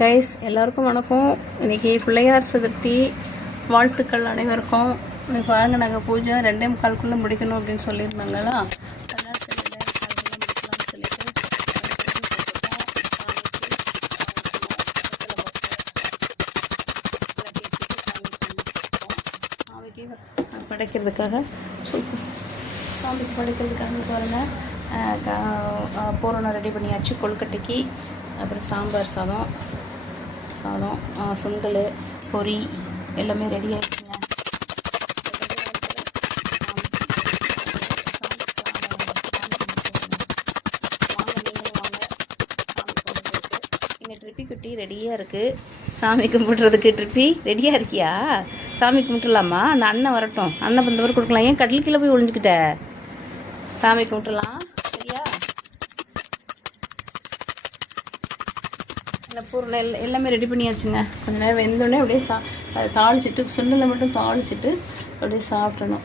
Guys எல்லாருக்கும் வணக்கம். இன்றைக்கி பிள்ளையார் சதுர்த்தி வாழ்த்துக்கள் அனைவருக்கும். இன்னைக்கு பாருங்க, நாங்கள் பூஜை 2:15 முடிக்கணும் அப்படின்னு சொல்லியிருந்தாங்களா, அதனால் சரி 2:15 முடிக்கலாம்னு சொல்லிட்டு படைக்கிறதுக்காக சாமிக்கு படைக்கிறதுக்காக பாருங்கள், பூரணம் ரெடி பண்ணியாச்சு. கொழுக்கட்டைக்கு அப்புறம் சாம்பார் சாதம், சுண்டல், பொரி எல்லாமே ரெடி ஆகிடுச்சுங்க. இங்கே ட்ரிப்பி குட்டி ரெடியாக இருக்குது. சாமி கும்பிட்றதுக்கு ட்ரிப்பி ரெடியாக இருக்கியா? சாமி கும்பிட்டுலாமா? அந்த அண்ணன் வரட்டும், அண்ணன் வந்தவர் கொடுக்கலாம். ஏன் கடல் கீழே போய் ஒழிஞ்சுக்கிட்ட? சாமி கும்பிட்டுலாம் சரியா? இந்த பொருள் எல்லாமே ரெடி பண்ணியாச்சுங்க. கொஞ்சம் நேரம் வெந்தோடனே அப்படியே தாளிச்சிட்டு, சுண்டலை மட்டும் தாளிச்சிட்டு அப்படியே சாப்பிடணும்.